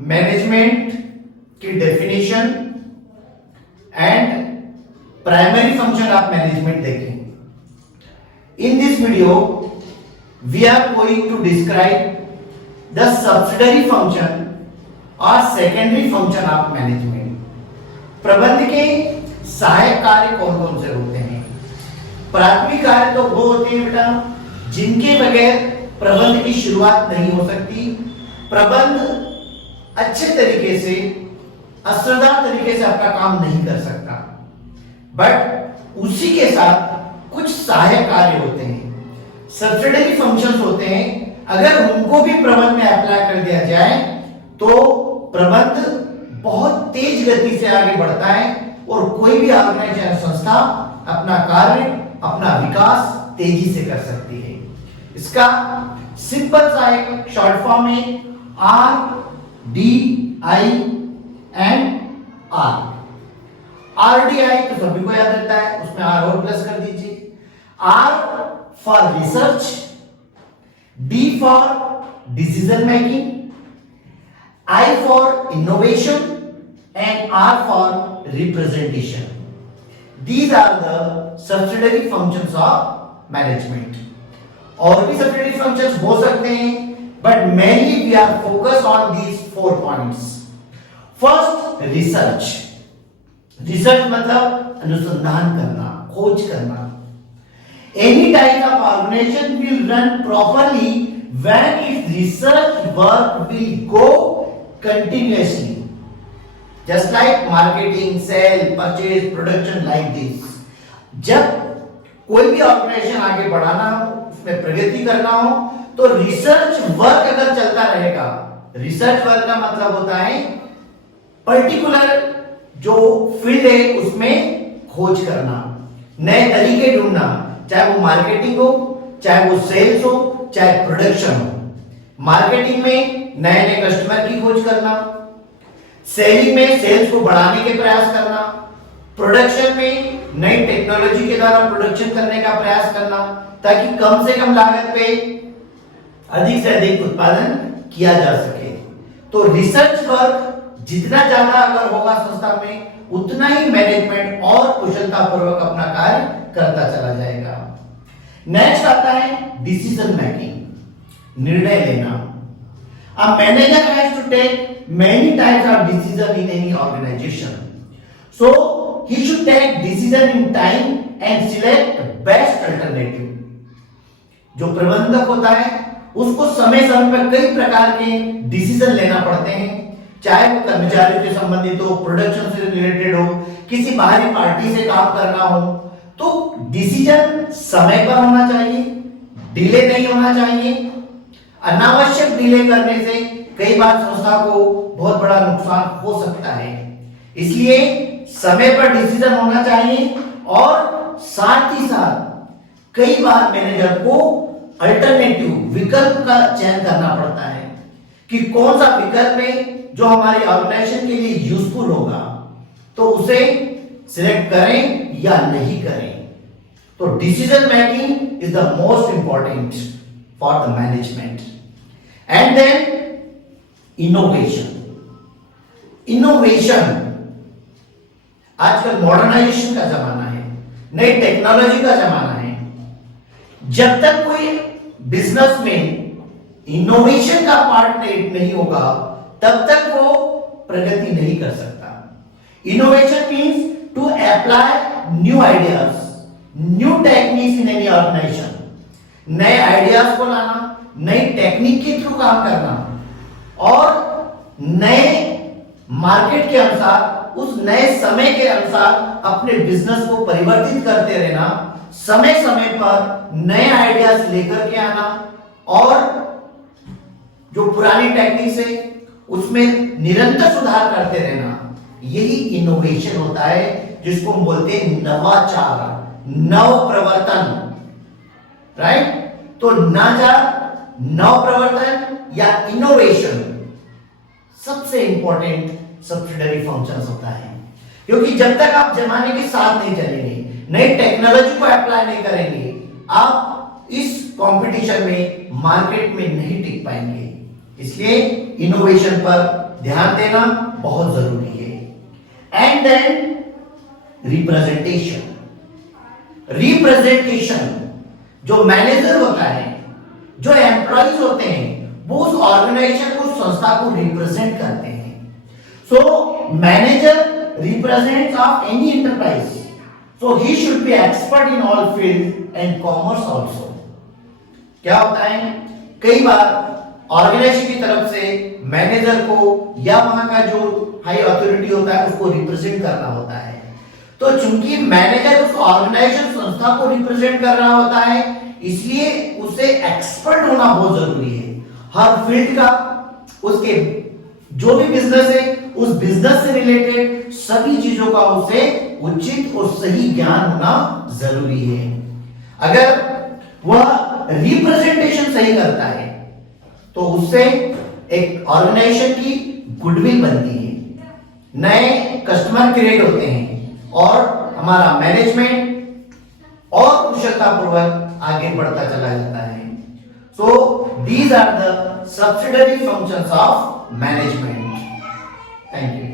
Management की definition and primary function of management देखेंगे। In this video we are going to describe the subsidiary function और secondary function of management. प्रबंध के सहायक कार्य कौन कौन से होते हैं? प्राथमिक कार्य तो वो होते हैं बेटा जिनके बगैर प्रबंध की शुरुआत नहीं हो सकती। प्रबंध अच्छे तरीके से असरदार तरीके से अपना काम नहीं कर सकता, बट उसी के साथ कुछ सहायक कार्य होते हैं, सब्सिडरी फंक्शंस होते हैं। अगर उनको भी प्रबंध में अप्लाई कर दिया जाए तो प्रबंध बहुत तेज गति से आगे बढ़ता है और कोई भी ऑर्गेनाइजेशन संस्था अपना कार्य अपना विकास तेजी से कर सकती है। इसका सिंपल सा एक शॉर्ट फॉर्म है RDI तो सभी को याद रहता है, उसमें R और प्लस कर दीजिए। R for research, D for decision making, I for innovation and R for representation. These are the subsidiary functions of management. और भी subsidiary functions हो सकते हैं, but mainly we are focused on these 4 points. First, research. Research मतलब अनुसंधान करना, खोज करना। Any type of organization will run properly when its research work will go continuously. Just like marketing, sale, purchase, production, like this. जब कोई भी organisation आगे बढ़ाना हो, उसमें प्रगति करना हो, तो रिसर्च वर्क अगर चलता रहेगा, रिसर्च वर्क का मतलब होता है पर्टिकुलर जो फील्ड है उसमें खोज करना, नए तरीके ढूंढना, चाहे वो मार्केटिंग हो, चाहे वो सेल्स हो, चाहे प्रोडक्शन हो। मार्केटिंग में नए नए कस्टमर की खोज करना, सेलिंग में सेल्स को बढ़ाने के प्रयास करना, प्रोडक्शन में नई टेक्नोलॉजी के द्वारा प्रोडक्शन करने का प्रयास करना ताकि कम से कम लागत पे अधिक से अधिक उत्पादन किया जा सके। तो रिसर्च वर्क जितना ज्यादा अगर होगा संस्था में, उतना ही मैनेजमेंट और कुशलता पूर्वक अपना कार्य करता चला जाएगा। नेक्स्ट आता है डिसीजन मेकिंग, निर्णय लेना। A manager has to take many types of decision in any organization. So he should take decision in time and select best alternative. जो प्रबंधक होता है उसको समय समय पर कई प्रकार के डिसीजन लेना पड़ते हैं, चाहे वो कर्मचारियों से संबंधित हो, प्रोडक्शन से रिलेटेड हो, किसी बाहरी पार्टी से काम करना हो, तो डिसीजन समय पर होना चाहिए, डिले नहीं होना चाहिए। अनावश्यक डिले करने से कई बार संस्था को बहुत बड़ा नुकसान हो सकता है, इसलिए समय पर डिसीजन होना चाहिए। और साथ ही साथ कई बार मैनेजर को अल्टरनेटिव विकल्प का चयन करना पड़ता है कि कौन सा विकल्प है जो हमारे ऑर्गेनाइजेशन के लिए यूजफुल होगा, तो उसे सिलेक्ट करें या नहीं करें। तो decision making is the most important for the management. And then innovation. Innovation आजकल मॉडर्नाइजेशन का जमाना है, नई टेक्नोलॉजी का जमाना है। जब तक कोई बिजनेस में इनोवेशन का पार्ट नहीं होगा, तब तक वो प्रगति नहीं कर सकता। Innovation means to apply new ideas, new techniques in any organization. नए आइडियाज को लाना, नई टेक्निक के थ्रू काम करना और नए मार्केट के अनुसार, उस नए समय के अनुसार अपने बिजनेस को परिवर्तित करते रहना, समय समय पर नए आइडियाज लेकर के आना और जो पुरानी टेक्निक्स है उसमें निरंतर सुधार करते रहना, यही इनोवेशन होता है, जिसको हम बोलते हैं नवाचार, नव प्रवर्तन। राइट? तो नव प्रवर्तन या इनोवेशन सबसे इंपॉर्टेंट सब्सिडरी फंक्शंस होता है, क्योंकि जब तक आप जमाने के साथ नहीं चलेंगे, नई टेक्नोलॉजी को अप्लाई नहीं करेंगे, आप इस कंपटीशन में, मार्केट में नहीं टिक पाएंगे। इसलिए इनोवेशन पर ध्यान देना बहुत जरूरी है। And then representation. रिप्रेजेंटेशन, जो मैनेजर होता है, जो एम्प्लॉइज होते हैं, वो उस ऑर्गेनाइजेशन को, संस्था को रिप्रेजेंट करते हैं। So manager represents of any enterprise, so he should be expert in all field and commerce also. क्या होता है, कई बार ऑर्गेनाइजेशन की तरफ से मैनेजर को या वहां का जो हाई अथॉरिटी होता है उसको रिप्रेजेंट करना होता है। तो चूंकि मैनेजर उस ऑर्गेनाइजेशन, संस्था को रिप्रेजेंट कर रहा होता है, इसलिए उसे एक्सपर्ट होना बहुत जरूरी है। हर फील्ड का, उसके जो भी बिजनेस है, उस बिजनेस से रिलेटेड सभी चीजों का उसे उचित और सही ज्ञान होना जरूरी है। अगर वह रिप्रेजेंटेशन सही करता है तो उससे एक ऑर्गेनाइजेशन की गुडविल बनती है, नए कस्टमर क्रिएट होते हैं और हमारा मैनेजमेंट और कुशलतापूर्वक आगे बढ़ता चला जाता है। So these are the subsidiary functions of management. Thank you.